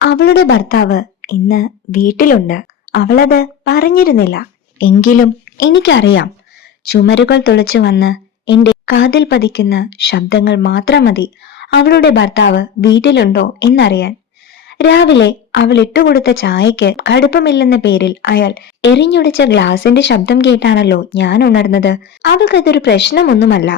അവളുടെ ഭർത്താവ് ഇന്ന് വീട്ടിലുണ്ട്. അവളത് പറഞ്ഞിരുന്നില്ല. എങ്കിലും എനിക്കറിയാം. ചുമരുകൾ തുളച്ചു വന്ന് എന്റെ കാതിൽ പതിക്കുന്ന ശബ്ദങ്ങൾ മാത്രം മതി അവളുടെ ഭർത്താവ് വീട്ടിലുണ്ടോ എന്നറിയാൻ. രാവിലെ അവൾ ഇട്ടുകൊടുത്ത ചായക്ക് കടുപ്പമില്ലെന്ന പേരിൽ അയാൾ എറിഞ്ഞുടച്ച ഗ്ലാസിന്റെ ശബ്ദം കേട്ടാണല്ലോ ഞാൻ ഉണർന്നത്. അവൾക്കതൊരു പ്രശ്നമൊന്നുമല്ല.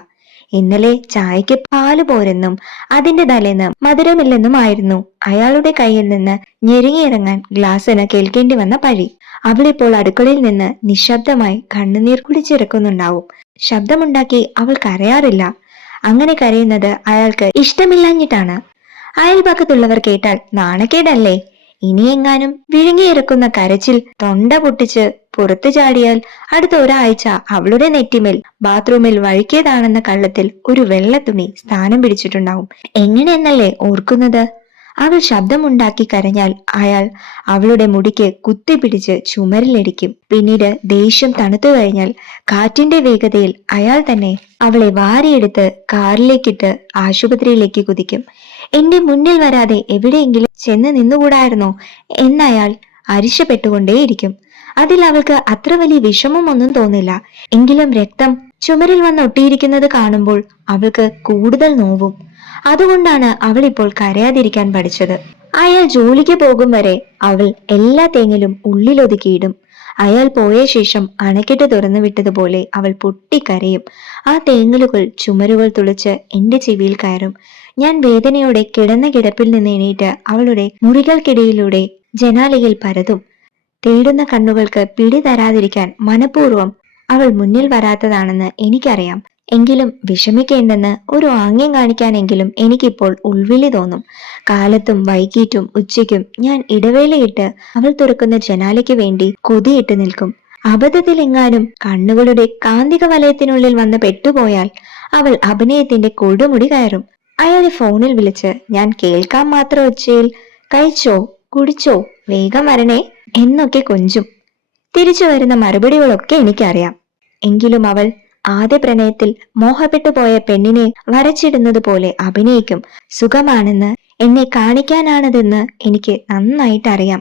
ഇന്നലെ ചായക്ക് പാല് പോരെന്നും അതിന്റെ തലേന്ന് മധുരമില്ലെന്നുമായിരുന്നു അയാളുടെ കയ്യിൽ നിന്ന് ഞെരുങ്ങിയിറങ്ങാൻ ഗ്ലാസ്സിന് കേൾക്കേണ്ടി വന്ന പഴി. അവളിപ്പോൾ അടുക്കളയിൽ നിന്ന് നിശബ്ദമായി കണ്ണുനീർ കുടിച്ചിറക്കുന്നുണ്ടാവും. ശബ്ദമുണ്ടാക്കി അവൾ കരയാറില്ല. അങ്ങനെ കരയുന്നത് അയാൾക്ക് ഇഷ്ടമില്ലാഞ്ഞിട്ടാണ്. അയൽപക്കത്തുള്ളവർ കേട്ടാൽ നാണക്കേടല്ലേ? ഇനിയെങ്ങാനും വിഴുങ്ങിയിറക്കുന്ന കരച്ചിൽ തൊണ്ട പൊട്ടിച്ച് പുറത്തു ചാടിയാൽ അടുത്ത ഒരാഴ്ച അവളുടെ നെറ്റിമേൽ ബാത്റൂമിൽ വഴുക്കിയതാണെന്ന കള്ളത്തിൽ ഒരു വെള്ള തുണി സ്ഥാനം പിടിച്ചിട്ടുണ്ടാവും. എങ്ങനെയെന്നല്ലേ ഓർക്കുന്നത്? അവൾ ശബ്ദമുണ്ടാക്കി കരഞ്ഞാൽ അയാൾ അവളുടെ മുടിക്ക് കുത്തിപ്പിടിച്ച് ചുമരിലടിക്കും. പിന്നീട് ദേഷ്യം തണുത്തു കഴിഞ്ഞാൽ കാറ്റിന്റെ വേഗതയിൽ അയാൾ തന്നെ അവളെ വാരിയെടുത്ത് കാറിലേക്കിട്ട് ആശുപത്രിയിലേക്ക് കുതിക്കും. എന്റെ മുന്നിൽ വരാതെ എവിടെയെങ്കിലും ചെന്ന് നിന്നുകൂടായിരുന്നോ എന്നയാൾ അരിശപ്പെട്ടുകൊണ്ടേയിരിക്കും. അതിൽ അവൾക്ക് അത്ര വലിയ വിഷമമൊന്നും തോന്നില്ല. എങ്കിലും രക്തം ചുമരിൽ വന്ന് ഒട്ടിയിരിക്കുന്നത് കാണുമ്പോൾ അവൾക്ക് കൂടുതൽ നോവും. അതുകൊണ്ടാണ് അവൾ ഇപ്പോൾ കരയാതിരിക്കാൻ പഠിച്ചത്. അയാൾ ജോലിക്ക് പോകും വരെ അവൾ എല്ലാ തേങ്ങിലും ഉള്ളിലൊതുക്കിയിടും. അയാൾ പോയ ശേഷം അണക്കെട്ട് തുറന്നു വിട്ടതുപോലെ അവൾ പൊട്ടിക്കരയും. ആ തേങ്ങലുകൾ ചുമരുകൾ തുളച്ച് എന്റെ ചെവിയിൽ കയറും. ഞാൻ വേദനയോടെ കിടന്ന കിടപ്പിൽ നിന്ന് എണീറ്റ് അവളുടെ മുറികൾക്കിടയിലൂടെ ജനാലയിൽ പരതും. തേടുന്ന കണ്ണുകൾക്ക് പിടി തരാതിരിക്കാൻ മനഃപൂർവ്വം അവൾ മുന്നിൽ വരാത്തതാണെന്ന് എനിക്കറിയാം. എങ്കിലും വിഷമിക്കേണ്ടെന്ന് ഒരു ആംഗ്യം കാണിക്കാനെങ്കിലും എനിക്കിപ്പോൾ ഉൾവിളി തോന്നും. കാലത്തും വൈകീട്ടും ഉച്ചയ്ക്കും ഞാൻ ഇടവേളയിട്ട് അവൾ തുറക്കുന്ന ജനാലയ്ക്ക് വേണ്ടി കൊതിയിട്ട് നിൽക്കും. അബദ്ധത്തിലെങ്ങാനും കണ്ണുകളുടെ കാന്തിക വലയത്തിനുള്ളിൽ വന്ന് പെട്ടുപോയാൽ അവൾ അഭിനയത്തിന്റെ കൊടുമുടി കയറും. അയാളെ ഫോണിൽ വിളിച്ച് ഞാൻ കേൾക്കാൻ മാത്രം ഒച്ചയിൽ കഴിച്ചോ കുടിച്ചോ വേഗം വരണേ എന്നൊക്കെ കൊഞ്ചും. തിരിച്ചു വരുന്ന മറുപടികളൊക്കെ എനിക്കറിയാം. എങ്കിലും അവൾ ആദ്യ പ്രണയത്തിൽ മോഹപ്പെട്ടു പോയ പെണ്ണിനെ വരച്ചിടുന്നത് പോലെ അഭിനയിക്കും. സുഖമാണെന്ന്, എന്നെ കാണിക്കാനാണതെന്ന് എനിക്ക് നന്നായിട്ട് അറിയാം.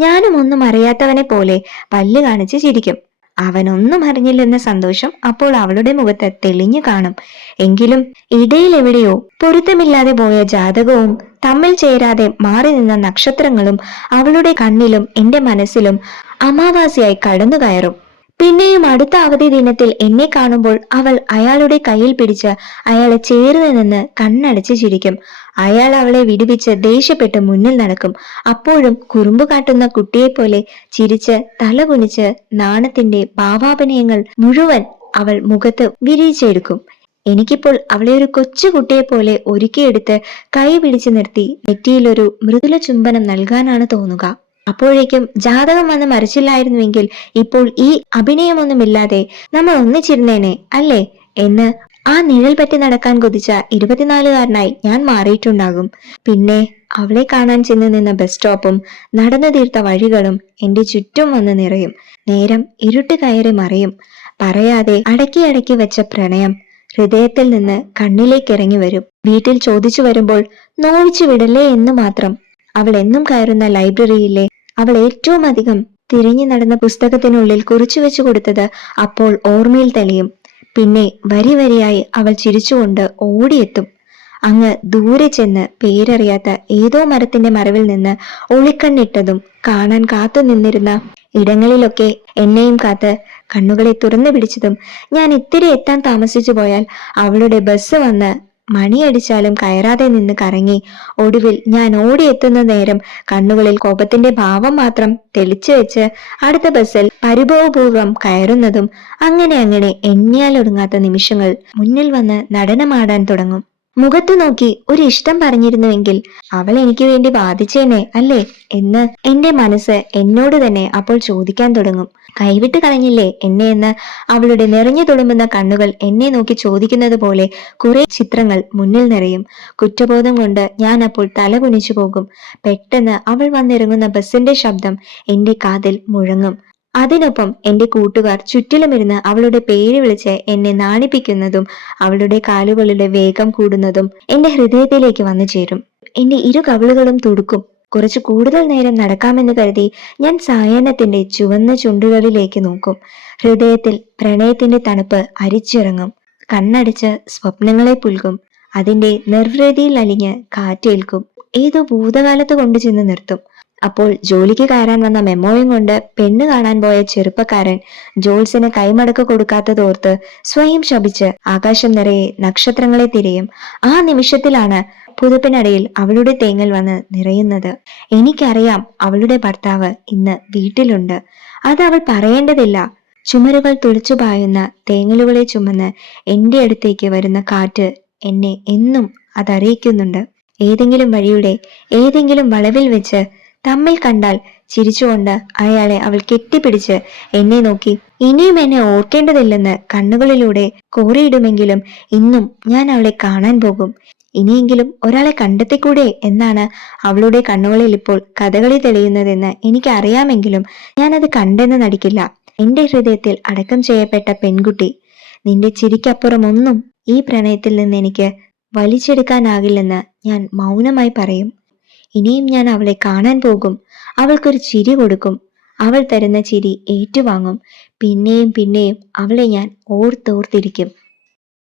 ഞാനും ഒന്നും അറിയാത്തവനെ പോലെ പല്ല് കാണിച്ച് ചിരിക്കും. അവനൊന്നും അറിഞ്ഞില്ലെന്ന സന്തോഷം അപ്പോൾ അവളുടെ മുഖത്ത് തെളിഞ്ഞു കാണും. എങ്കിലും ഇടയിൽ എവിടെയോ പൊരുത്തമില്ലാതെ പോയ ജാതകവും തമ്മിൽ ചേരാതെ മാറി നിന്ന നക്ഷത്രങ്ങളും അവളുടെ കണ്ണിലും എന്റെ മനസ്സിലും അമാവാസിയായി കടന്നു കയറും. പിന്നെയും അടുത്ത അവധി ദിനത്തിൽ എന്നെ കാണുമ്പോൾ അവൾ അയാളുടെ കയ്യിൽ പിടിച്ച് അയാളെ ചേർന്ന് നിന്ന് കണ്ണടച്ച് ചിരിക്കും. അയാൾ അവളെ വിടുവിച്ച് ദേഷ്യപ്പെട്ട് മുന്നിൽ നടക്കും. അപ്പോഴും കുറുമ്പ് കാട്ടുന്ന കുട്ടിയെപ്പോലെ ചിരിച്ച് തല കുനിച്ച് നാണത്തിന്റെ ഭാവാഭിനയങ്ങൾ മുഴുവൻ അവൾ മുഖത്ത് വിരിയിച്ചെടുക്കും. എനിക്കിപ്പോൾ അവളെ ഒരു കൊച്ചു കുട്ടിയെ പോലെ ഒരുക്കിയെടുത്ത് കൈ പിടിച്ചു നിർത്തി നെറ്റിയിലൊരു മൃദുല ചുംബനം നൽകാനാണ് തോന്നുക. അപ്പോഴേക്കും ജാതകം വന്ന് മറിച്ചില്ലായിരുന്നുവെങ്കിൽ ഇപ്പോൾ ഈ അഭിനയമൊന്നുമില്ലാതെ നമ്മൾ ഒന്നിച്ചിരുന്നേനെ അല്ലേ എന്ന് ആ നിഴൽ പറ്റി നടക്കാൻ കൊതിച്ച 24-കാരനായി ഞാൻ മാറിയിട്ടുണ്ടാകും. പിന്നെ അവളെ കാണാൻ ചെന്ന് നിന്ന ബസ് സ്റ്റോപ്പും നടന്നു തീർത്ത വഴികളും എന്റെ ചുറ്റും വന്ന് നിറയും. നേരം ഇരുട്ട് കയറി മറയും. പറയാതെ അടക്കി അടക്കി വെച്ച പ്രണയം ഹൃദയത്തിൽ നിന്ന് കണ്ണിലേക്ക് ഇറങ്ങി വരും. വീട്ടിൽ ചോദിച്ചു വരുമ്പോൾ നോവിച്ചു വിടല്ലേ എന്ന് മാത്രം. അവൾ എന്നും കയറുന്ന ലൈബ്രറിയിലെ അവൾ ഏറ്റവും അധികം തിരിഞ്ഞു നടന്ന പുസ്തകത്തിനുള്ളിൽ കുറിച്ചു വെച്ചു കൊടുത്തത് അപ്പോൾ ഓർമ്മയിൽ തെളിയും. പിന്നെ വരി വരിയായി അവൾ ചിരിച്ചുകൊണ്ട് ഓടിയെത്തും. അങ്ങ് ദൂരെ ചെന്ന് പേരറിയാത്ത ഏതോ മരത്തിന്റെ മറവിൽ നിന്ന് ഒളിക്കണ്ണിട്ടതും കാണാൻ കാത്തു നിന്നിരുന്ന ഇടങ്ങളിലൊക്കെ എന്നെയും കാത്ത് കണ്ണുകളെ തുറന്നു പിടിച്ചതും ഞാൻ ഇത്തിരി എത്താൻ താമസിച്ചു പോയാൽ അവളുടെ ബസ് വന്ന് മണിയടിച്ചാലും കയറാതെ നിന്ന് കറങ്ങി ഒടുവിൽ ഞാൻ ഓടിയെത്തുന്ന നേരം കണ്ണുകളിൽ കോപത്തിന്റെ ഭാവം മാത്രം തെളിച്ചു വെച്ച് അടുത്ത ബസ്സിൽ പരിഭവപൂർവ്വം കയറുന്നതും അങ്ങനെ അങ്ങനെ എണ്ണിയാലൊടുങ്ങാത്ത നിമിഷങ്ങൾ മുന്നിൽ വന്ന് നടനമാടാൻ തുടങ്ങും. മുഖത്തു നോക്കി ഒരു ഇഷ്ടം പറഞ്ഞിരുന്നുവെങ്കിൽ അവൾ എനിക്ക് വേണ്ടി ബാധിച്ചേനെ അല്ലേ എന്ന് എന്റെ മനസ്സ് എന്നോട് തന്നെ അപ്പോൾ ചോദിക്കാൻ തുടങ്ങും. കൈവിട്ട് കളഞ്ഞില്ലേ എന്നെ എന്ന് അവളുടെ നിറഞ്ഞു തുളുമ്പുന്ന കണ്ണുകൾ എന്നെ നോക്കി ചോദിക്കുന്നത് പോലെ കുറെ ചിത്രങ്ങൾ മുന്നിൽ നിറയും. കുറ്റബോധം കൊണ്ട് ഞാൻ അപ്പോൾ തല കുനിച്ചു പോകും. പെട്ടെന്ന് അവൾ വന്നിറങ്ങുന്ന ബസ്സിന്റെ ശബ്ദം എന്റെ കാതിൽ മുഴങ്ങും. അതിനൊപ്പം എന്റെ കൂട്ടുകാർ ചുറ്റിലുമിരുന്ന് അവളുടെ പേര് വിളിച്ച് എന്നെ നാണിപ്പിക്കുന്നതും അവളുടെ കാലുകളുടെ വേഗം കൂടുന്നതും എന്റെ ഹൃദയത്തിലേക്ക് വന്നു ചേരും. എന്റെ ഇരു കവിളുകളും തുടുക്കും. കുറച്ചു കൂടുതൽ നേരം നടക്കാമെന്ന് കരുതി ഞാൻ സായാഹ്നത്തിന്റെ ചുവന്ന ചുണ്ടുകളിലേക്ക് നോക്കും. ഹൃദയത്തിൽ പ്രണയത്തിന്റെ തണുപ്പ് അരിച്ചിറങ്ങും. കണ്ണടച്ച് സ്വപ്നങ്ങളെ പുൽകും. അതിന്റെ നിർവൃതിയിൽ അലിഞ്ഞ് കാറ്റേൽക്കും. ഏതോ ഭൂതകാലത്ത് കൊണ്ടു ചെന്ന് നിർത്തും. അപ്പോൾ ജോലിക്ക് കയറാൻ വന്ന മെമ്മോയും കൊണ്ട് പെണ്ണ് കാണാൻ പോയ ചെറുപ്പക്കാരൻ ജോൾസിന് കൈമടക്ക് കൊടുക്കാത്തതോർത്ത് സ്വയം ശപിച്ച് ആകാശം നിറയെ നക്ഷത്രങ്ങളെ തിരയും. ആ നിമിഷത്തിലാണ് പുതപ്പിനടിയിൽ അവളുടെ തേങ്ങൽ വന്ന് നിറയുന്നത്. എനിക്കറിയാം അവളുടെ ഭർത്താവ് ഇന്ന് വീട്ടിലുണ്ട്. അത് അവൾ പറയേണ്ടതില്ല. ചുമരുകൾ തുളിച്ചു പായുന്ന തേങ്ങലുകളെ ചുമന്ന് എന്റെ അടുത്തേക്ക് വരുന്ന കാറ്റ് എന്നെ എന്നും അതറിയിക്കുന്നുണ്ട്. ഏതെങ്കിലും വഴിയുടെ ഏതെങ്കിലും വളവിൽ വെച്ച് തമ്മിൽ കണ്ടാൽ ചിരിച്ചുകൊണ്ട് അയാളെ അവൾ കെട്ടിപ്പിടിച്ച് എന്നെ നോക്കി ഇനിയും എന്നെ ഓർക്കേണ്ടതില്ലെന്ന് കണ്ണുകളിലൂടെ കോറിയിടുമെങ്കിലും ഇന്നും ഞാൻ അവളെ കാണാൻ പോകും. ഇനിയെങ്കിലും ഒരാളെ കണ്ടെത്തിക്കൂടെ എന്നാണ് അവളുടെ കണ്ണുകളിൽ ഇപ്പോൾ കഥകളി തെളിയുന്നതെന്ന് എനിക്ക് അറിയാമെങ്കിലും ഞാനത് കണ്ടെന്ന് നടിക്കില്ല. എന്റെ ഹൃദയത്തിൽ അടക്കം ചെയ്യപ്പെട്ട പെൺകുട്ടി, നിന്റെ ചിരിക്കപ്പുറം ഒന്നും ഈ പ്രണയത്തിൽ നിന്ന് എനിക്ക് വലിച്ചെടുക്കാനാകില്ലെന്ന് ഞാൻ മൗനമായി പറയും. ഇനിയും ഞാൻ അവളെ കാണാൻ പോകും. അവൾക്കൊരു ചിരി കൊടുക്കും. അവൾ തരുന്ന ചിരി ഏറ്റുവാങ്ങും. പിന്നെയും പിന്നെയും അവളെ ഞാൻ ഓർത്തോർത്തിരിക്കും.